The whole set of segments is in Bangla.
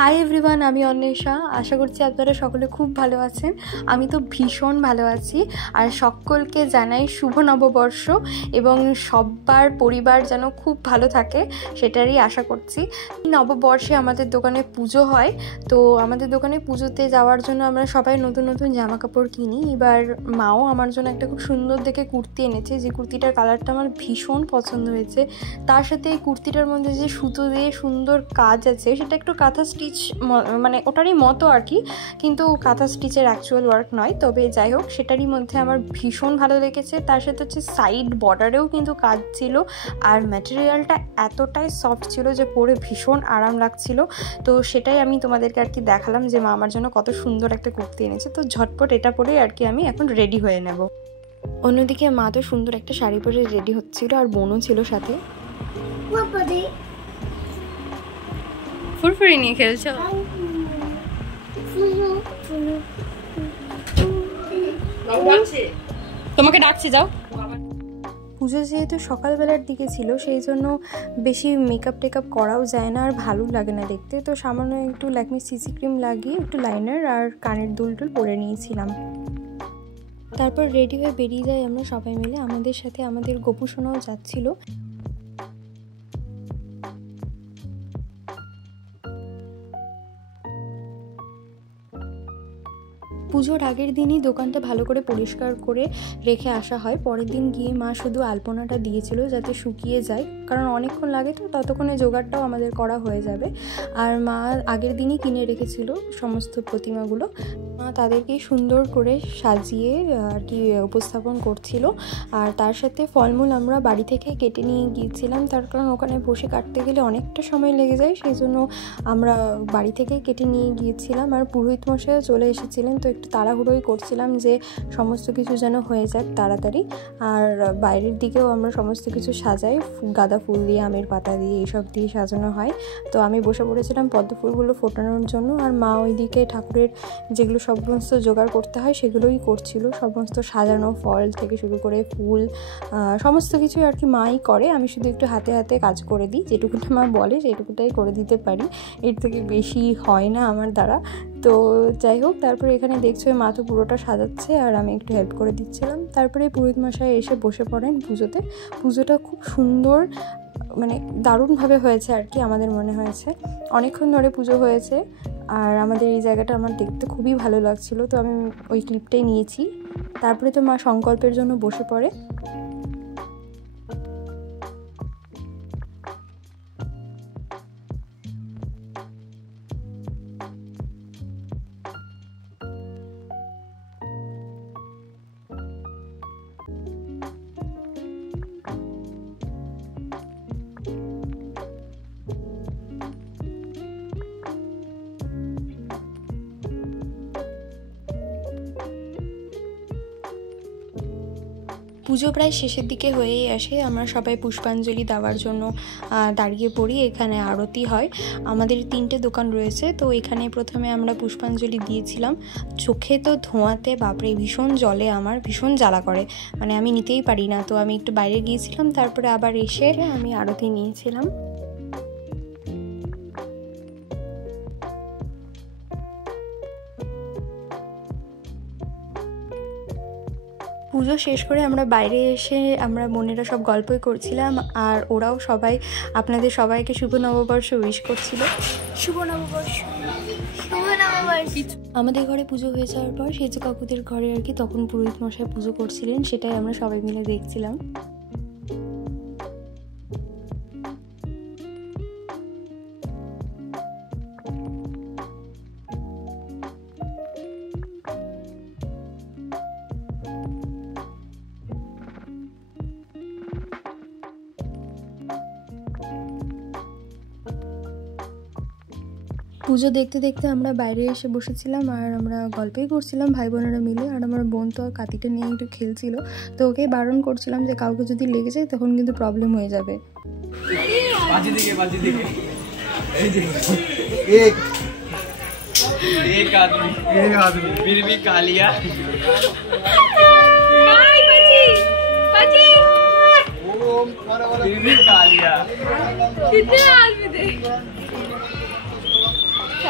হাই এভরিওয়ান, আমি অন্বেষা। আশা করছি আপনারা সকলে খুব ভালো আছেন। আমি তো ভীষণ ভালো আছি। আর সকলকে জানাই শুভ নববর্ষ এবং সবার পরিবার যেন খুব ভালো থাকে সেটারই আশা করছি। নববর্ষে আমাদের দোকানে পুজো হয়, তো আমাদের দোকানে পুজোতে যাওয়ার জন্য আমরা সবাই নতুন নতুন জামা কাপড় কিনি। এবার মাও আমার জন্য একটা খুব সুন্দর দেখে কুর্তি এনেছে, যে কুর্তিটার কালারটা আমার ভীষণ পছন্দ হয়েছে। তার সাথে এই কুর্তিটার মধ্যে যে সুতো দিয়ে সুন্দর কাজ আছে, সেটা একটু কাঁথা স্টিচ মানে ওটারই মতো আর কি, কিন্তু কাঁথা স্টিচের অ্যাকচুয়াল ওয়ার্ক নয়। তবে যাই হোক, সেটারই মধ্যে আমার ভীষণ ভালো লেগেছে। তার সাথে হচ্ছে সাইড বর্ডারেও কিন্তু কাজ ছিল, আর ম্যাটেরিয়ালটা এতটাই সফট ছিল যে পরে ভীষণ আরাম লাগছিল। তো সেটাই আমি তোমাদেরকে আর কি দেখালাম যে মা আমার জন্য কত সুন্দর একটা কুর্তি এনেছে। তো ঝটপট এটা পরেই আর কি আমি এখন রেডি হয়ে নেব। অন্যদিকে মা তো সুন্দর একটা শাড়ি পরে রেডি হচ্ছিল, আর বোনও ছিল সাথে। ফুরফুরি নিয়ে খেলছো? তোমাকে ডাকছে, যাও। পুজো যেহেতু সকালবেলার দিকে ছিল, সেই জন্য বেশি মেকআপ টেকআপ করাও যায় না, আর ভালো লাগে না দেখতে। তো সামান্য একটু ল্যাকমি সিসি ক্রিম লাগিয়ে একটু লাইনার আর কানের দুল টুল পরে নিয়েছিলাম। তারপর রেডি হয়ে বেরিয়ে যাই আমরা সবাই মিলে। আমাদের সাথে আমাদের গপু সোনাও যাচ্ছিল। পুজোর আগের দিনই দোকানটা ভালো করে পরিষ্কার করে রেখে আসা হয়। পরের দিন গিয়ে মা শুধু আলপনাটা দিয়েছিল যাতে শুকিয়ে যায়, কারণ অনেকক্ষণ লাগে, তো ততক্ষণে জোগাড়টাও আমাদের করা হয়ে যাবে। আর মা আগের দিনই কিনে রেখেছিল সমস্ত প্রতিমাগুলো। মা তাদেরকে সুন্দর করে সাজিয়ে আর কি উপস্থাপন করছিল। আর তার সাথে ফলমূল আমরা বাড়ি থেকে কেটে নিয়ে গিয়েছিলাম, তার কারণ ওখানে বসে কাটতে গেলে অনেকটা সময় লেগে যায়, সেই জন্য আমরা বাড়ি থেকে কেটে নিয়ে গিয়েছিলাম। আর পুরোহিত মশাইও চলে এসেছিলেন, তো একটু তাড়াহুড়োই করছিলাম যে সমস্ত কিছু যেন হয়ে যাক তাড়াতাড়ি। আর বাইরের দিকেও আমরা সমস্ত কিছু সাজাই, গাঁদা ফুল দিয়ে, আমের পাতা দিয়ে, এইসব দিয়ে সাজানো হয়। তো আমি বসে পড়েছিলাম পদ্ম ফুলগুলো ফোটানোর জন্য, আর মা ওইদিকে ঠাকুরের যেগুলো সমস্ত জোগাড় করতে হয় সেগুলোই করছিল। সমস্ত সাজানো ফল থেকে শুরু করে ফুল, সমস্ত কিছুই আর কি মাই করে। আমি শুধু একটু হাতে হাতে কাজ করে দিই, যেটুকুটা মা বলে সেইটুকুটাই করে দিতে পারি, এর থেকে বেশি হয় না আমার দ্বারা। তো যাই হোক, তারপরে এখানে দেখছো মা তো পুরোটা সাজাচ্ছে আর আমি একটু হেল্প করে দিচ্ছিলাম। তারপরে পুরোহিত মশাই এসে বসে পড়েন পুজোতে। পুজোটা খুব সুন্দর, মানে দারুণভাবে হয়েছে আর কি, আমাদের মনে হয়েছে। অনেকক্ষণ ধরে পুজো হয়েছে, আর আমাদের এই জায়গাটা আমার দেখতে খুবই ভালো লাগছিলো, তো আমি ওই ক্লিপটাই নিয়েছি। তারপরে তো মা সংকল্পের জন্য বসে পড়ে। পুজো প্রায় শেষের দিকে হয়েই আসে। আমরা সবাই পুষ্পাঞ্জলি দেওয়ার জন্য দাঁড়িয়ে পড়ি। এখানে আরতি হয়, আমাদের 3টে দোকান রয়েছে, তো এখানে প্রথমে আমরা পুষ্পাঞ্জলি দিয়েছিলাম। চোখে তো ধোঁয়াতে বাপরে ভীষণ জলে, আমার ভীষণ জ্বালা করে, মানে আমি নিতেই পারি না। তো আমি একটু বাইরে গিয়েছিলাম, তারপরে আবার এসে আমি আরতি নিয়েছিলাম। পুজো শেষ করে আমরা বাইরে এসে আমরা বোনেরা সব গল্পই করছিলাম, আর ওরাও সবাই আপনাদের সবাইকে শুভ নববর্ষ উইশ করছিল। শুভ নববর্ষ, শুভ নববর্ষ। আমাদের ঘরে পুজো হয়ে যাওয়ার পর সেজু কাকুদের ঘরে আর কি তখন পুরোহিত মশাই পুজো করছিলেন, সেটাই আমরা সবাই মিলে দেখছিলাম। পুজো দেখতে দেখতে আমরা বাইরে এসে বসেছিলাম, আর আমরা গল্পই করছিলাম ভাই বোনেরা মিলে। আর আমার বোন তো কাতিটা নিয়ে একটু খেলছিল, তো ওকে বারণ করছিলাম যে কাউকে যদি লেগে যায় তখন কিন্তু প্রবলেম হয়ে যাবে।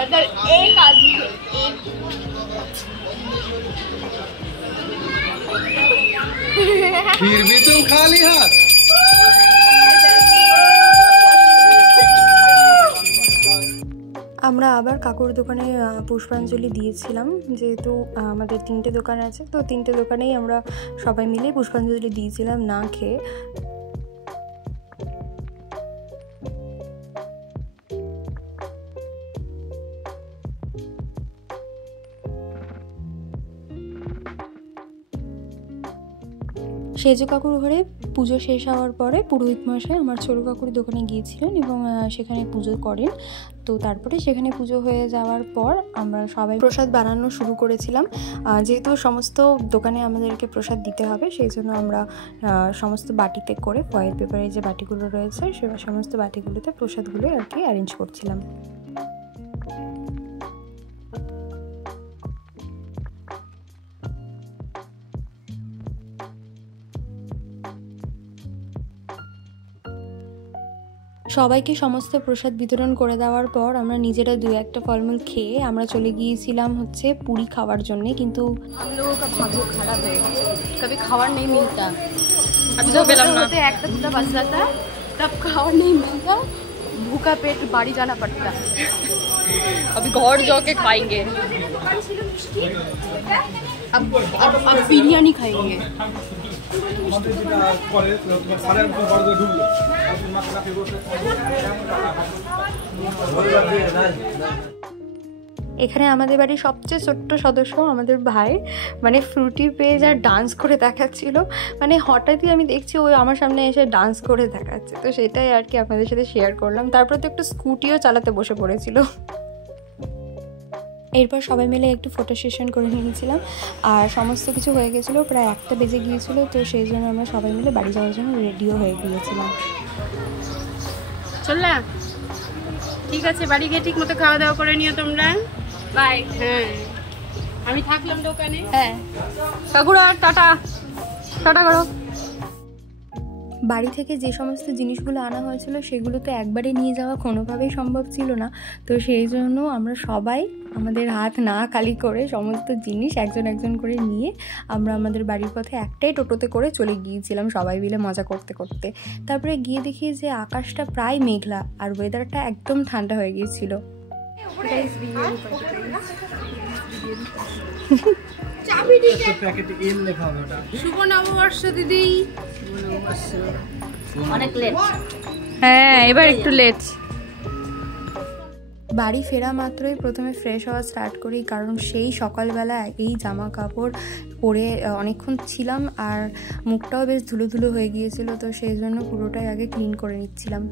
अदर एक आदमी एक फिर भी तुम खाली हाथ। আমরা আবার কাকুর দোকানে পুষ্পাঞ্জলি দিয়েছিলাম, যেহেতু আমাদের 3টে দোকান আছে, তো 3টে দোকানেই আমরা সবাই মিলে পুষ্পাঞ্জলি দিয়েছিলাম না খেয়ে। সেজো কাকুর ঘরে পুজো শেষ হওয়ার পরে পুরোহিত মশাই আমার ছোটো কাকুর দোকানে গিয়েছিলেন এবং সেখানে পুজো করেন। তো তারপরে সেখানে পুজো হয়ে যাওয়ার পর আমরা সবাই প্রসাদ বানানো শুরু করেছিলাম। যেহেতু সমস্ত দোকানে আমাদেরকে প্রসাদ দিতে হবে, সেই জন্য আমরা সমস্ত বাটিতে করে ফয়েল পেপারে যে বাটিগুলো রয়েছে সে সমস্ত বাটিগুলোতে প্রসাদগুলো আর কি অ্যারেঞ্জ করছিলাম। সবাইকে সমস্ত প্রসাদ বিতরণ করে দেওয়ার পর আমরা নিজেরা 2-1টা ফলমূল খেয়ে আমরা চলে গিয়েছিলাম হচ্ছে পুরি খাওয়ার জন্য। কিন্তু हम लोगों का भाग्य खराब है, कभी खावर नहीं मिलता। होते একটা দুটা बच जाता है, तब खावर नहीं मिलता, भूखा पेट बाड़ी जाना पड़ता। अभी घर जाके खाएंगे, अब बिरयानी खाएंगे। এখানে আমাদের বাড়ির সবচেয়ে ছোট্ট সদস্য আমাদের ভাই মানে ফ্রুটি পেয়ে যা ডান্স করে দেখাচ্ছিল, মানে হঠাৎই আমি দেখছি ওই আমার সামনে এসে ডান্স করে দেখাচ্ছে, তো সেটাই আর কি আপনাদের সাথে শেয়ার করলাম। তারপর তো একটু স্কুটিও চালাতে বসে পড়েছিল। এরপর সবাই মিলে একটু ফটো সেশন করে নিয়েছিলাম আর সমস্ত কিছু হয়ে গেছিলো, প্রায় 1টা বেজে গিয়েছিলো, তো সেই জন্য আমরা সবাই মিলে বাড়ি যাওয়ার জন্য রেডিও হয়ে গিয়েছিলাম। চললা ঠিক আছে, বাড়ি গিয়ে ঠিক মতো খাওয়া দাওয়া করে নিও তোমরা। বাই। হ্যাঁ আমি থাকলাম দোকানে। হ্যাঁ কাকুরা টাটা, টাটা করো। বাড়ি থেকে যে সমস্ত জিনিসগুলো আনা হয়েছিল সেগুলো তো একবারে নিয়ে যাওয়া কোনোভাবেই সম্ভব ছিল না, তো সেই জন্য আমরা সবাই আমাদের হাত না খালি করে সমস্ত জিনিস একজন একজন করে নিয়ে আমরা আমাদের বাড়ির পথে একটাই টোটোতে করে চলে গিয়েছিলাম সবাই মিলে মজা করতে করতে। তারপরে গিয়ে দেখি যে আকাশটা প্রায় মেঘলা আর ওয়েদারটা একদম ঠান্ডা হয়ে গিয়েছিল। শুভ নববর্ষ দিদি। অনেক লেট। হ্যাঁ এবার একটু লেট। বাড়ি ফেরা মাত্রই প্রথমে ফ্রেশ হওয়া স্টার্ট করি, কারণ সেই সকালবেলা এই জামা কাপড় পরে অনেকক্ষণ ছিলাম আর মুখটাও বেশ ধুলো ধুলো হয়ে গিয়েছিল, তো সেই জন্য পুরোটাই আগে ক্লিন করে নিচ্ছিলাম।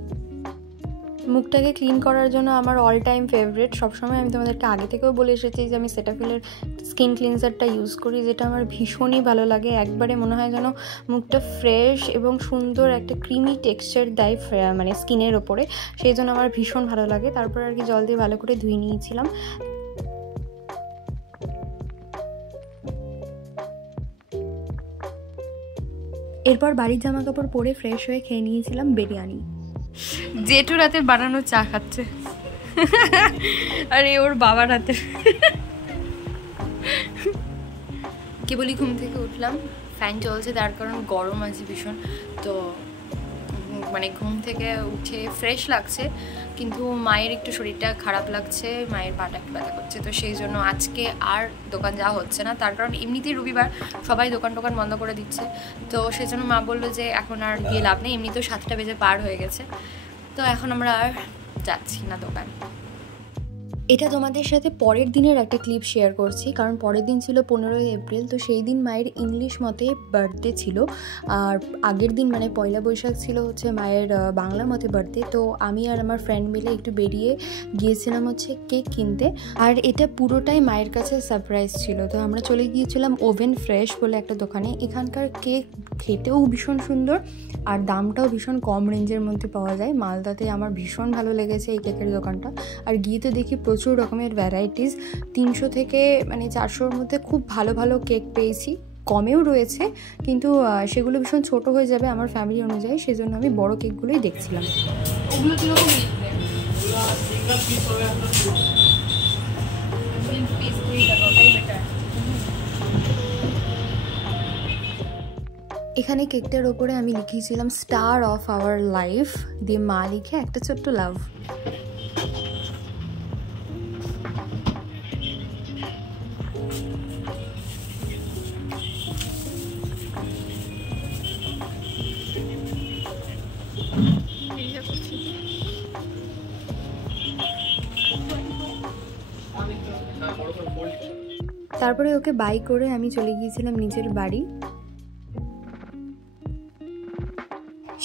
মুখটাকে ক্লিন করার জন্য আমার অল টাইম ফেভারিট, সবসময় আমি তোমাদেরকে আগে থেকেও বলে এসেছি যে আমি সেটাফিলের স্কিন ক্লিনজারটা ইউজ করি, যেটা আমার ভীষণই ভালো লাগে। একবারে মনে হয় যেন মুখটা ফ্রেশ এবং সুন্দর একটা ক্রিমি টেক্সচার দেয় মানে স্কিনের ওপরে, সেই জন্য আমার ভীষণ ভালো লাগে। তারপর আর কি জল দিয়ে ভালো করে ধুয়ে নিয়েছিলাম। এরপর বাড়ির জামা কাপড় পরে ফ্রেশ হয়ে খেয়ে নিয়েছিলাম বিরিয়ানি। জেঠু রাতের বানানো চা খাচ্ছে আরে ওর বাবার হাতের। কেবলই ঘুম থেকে উঠলাম, ফ্যান চলছে তার কারণ গরম আছে ভীষণ, তো মানে ঘুম থেকে উঠে ফ্রেশ লাগছে, কিন্তু মায়ের একটু শরীরটা খারাপ লাগছে, মায়ের পাটা একটু ব্যথা করছে, তো সেই জন্য আজকে আর দোকান যাওয়া হচ্ছে না। তার কারণ এমনিতেই রবিবার সবাই দোকান বন্ধ করে দিচ্ছে, তো সেই জন্য মা বললো যে এখন আর গিয়ে লাভ নেই, এমনিতেও 7টা বেজে পার হয়ে গেছে, তো এখন আমরা আর যাচ্ছি না দোকান। এটা তোমাদের সাথে পরের দিনের একটা ক্লিপ শেয়ার করছি, কারণ পরের দিন ছিল 15ই এপ্রিল, তো সেই দিন মায়ের ইংলিশ মতে বার্থডে ছিল, আর আগের দিন মানে পয়লা বৈশাখ ছিল হচ্ছে মায়ের বাংলা মতে বার্থডে। তো আমি আর আমার ফ্রেন্ড মিলে একটু বেরিয়ে গিয়েছিলাম হচ্ছে কেক কিনতে, আর এটা পুরোটাই মায়ের কাছে সারপ্রাইজ ছিল। তো আমরা চলে গিয়েছিলাম ওভেন ফ্রেশ বলে একটা দোকানে, এখানকার কেক খেতেও ভীষণ সুন্দর আর দামটাও ভীষণ কম রেঞ্জের মধ্যে পাওয়া যায়। মালদাতে আমার ভীষণ ভালো লেগেছে এই কেকের দোকানটা, আর গিয়ে তো দেখি প্রচুর রকমের ভ্যারাইটিস, 300 থেকে মানে 400-র মধ্যে খুব ভালো ভালো কেক পেয়েছি, কমেও রয়েছে, কিন্তু সেগুলো ভীষণ ছোট হয়ে যাবে আমার ফ্যামিলি অনুযায়ী, সেজন্য আমি বড় কেকগুলোই দেখছিলাম। এখানে কেকটার ওপরে আমি লিখিয়েছিলাম স্টার অফ আওয়ার লাইফ দিয়ে মা লিখে একটা ছোট্ট লাভ। তারপরে ওকে বাই করে আমি চলে গিয়েছিলাম নিজের বাড়ি।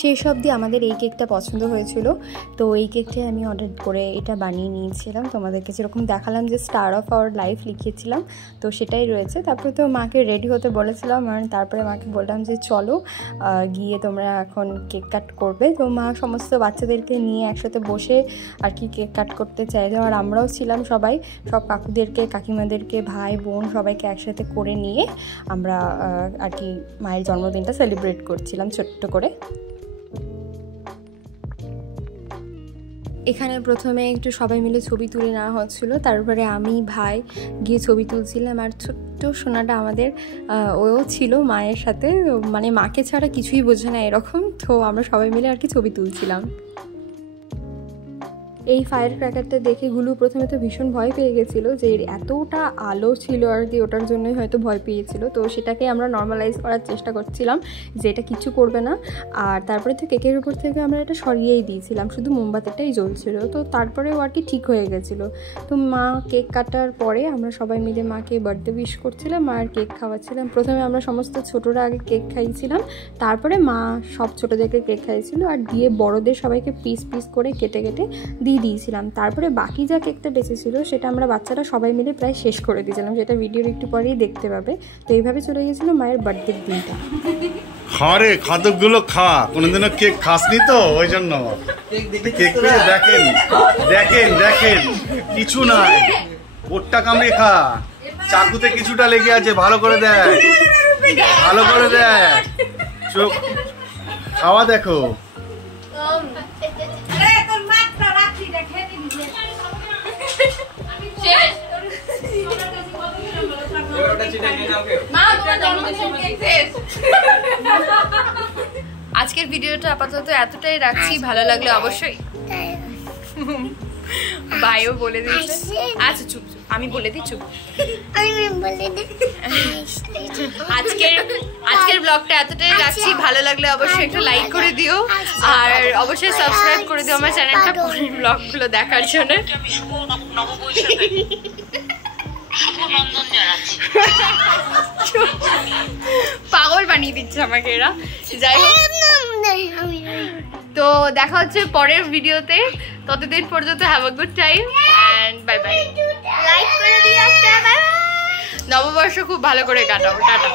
শেষ অবধি আমাদের এই কেকটা পছন্দ হয়েছিল, তো এই কেকটাই আমি অর্ডার করে এটা বানিয়ে নিয়েছিলাম। তোমাদেরকে যেরকম দেখালাম যে স্টার অফ আওয়ার লাইফ লিখিয়েছিলাম, তো সেটাই রয়েছে। তারপরে তো মাকে রেডি হতে বলেছিলাম, আর তারপরে মাকে বললাম যে চলো গিয়ে তোমরা এখন কেক কাট করবে। তো মা সমস্ত বাচ্চাদেরকে নিয়ে একসাথে বসে আর কি কেক কাট করতে চাইলো, আর আমরাও ছিলাম সবাই, সব কাকুদেরকে, কাকিমাদেরকে, ভাই বোন সবাইকে একসাথে করে নিয়ে আমরা আর কি মায়ের জন্মদিনটা সেলিব্রেট করছিলাম ছোট্ট করে। এখানে প্রথমে একটু সবাই মিলে ছবি তুলে নেওয়া হচ্ছিলো, তারপরে আমি ভাই গিয়ে ছবি তুলছিলাম। আর ছোট্ট সোনাটা আমাদের ও ছিল মায়ের সাথে, মানে মাকে ছাড়া কিছুই বোঝে না এরকম, তো আমরা সবাই মিলে আর কি ছবি তুলছিলাম। এই ফায়ার ক্র্যাকারটা দেখে গুলু প্রথমে তো ভীষণ ভয় পেয়ে গেছিলো, যে এতটা আলো ছিল আর কি, ওটার জন্যই হয়তো ভয় পেয়েছিল। তো সেটাকে আমরা নর্মালাইজ করার চেষ্টা করছিলাম যে এটা কিছু করবে না। আর তারপরে তো কেকের উপর থেকে আমরা এটা সরিয়েই দিয়েছিলাম, শুধু মোমবাতিটাই জ্বলছিল। তো তারপরেও আর কি ঠিক হয়ে গেছিলো। তো মা কেক কাটার পরে আমরা সবাই মিলে মাকে বার্থডে উইশ করছিলাম আর কেক খাওয়াচ্ছিলাম। প্রথমে আমরা সমস্ত ছোটরা আগে কেক খাইয়েছিলাম, তারপরে মা সব ছোটোদেরকে কেক খাইয়েছিল, আর দিয়ে বড়দের সবাইকে পিস পিস করে কেটে কেটে দিয়েছিলাম। তারপরে বাকি যা কেকটা বেঁচেছিল সেটা আমরা বাচ্চারা সবাই মিলে প্রায় শেষ করে দিয়েছিলাম, যেটা ভিডিওর একটু পরেই দেখতে পাবে। তো এইভাবে চলে গিয়েছিল মায়ের বার্থডের দিনটা। খা রে, খাদকগুলো খা, কোনোদিনও কেক খাসনি তো ওই জন্য। কেক দেখেন দেখেন দেখেন, কিছু নাই, ওরটা কামড়ে খা, চাকুতে কিছুটা লেগে আছে, ভালো করে দেখ, ভালো করে দেখ, চোখ খাওয়া দেখো। আজকের ভিডিওটা আপাতত এতটাই রাখছি, ভালো লাগলে অবশ্যই বাইও বলে দিচ্ছে। আচ্ছা চুপ চুপ, আমি বলে দিই, চুপ। আজকের ব্লগটা এতটাই রাখছি, ভালো লাগলে অবশ্যই একটু লাইক করে দিও, আর অবশ্যই সাবস্ক্রাইব করে দিও আমার চ্যানেলটা পরের ব্লগগুলো দেখার জন্য। পাগল বানিয়ে দিচ্ছে আমাকে এরা। যাই হোক, তো দেখা হচ্ছে পরের ভিডিওতে, ততদিন পর্যন্ত have a good time and bye bye. Like করে দিও, নববর্ষ খুব ভালো করে কাটাও, টাটা।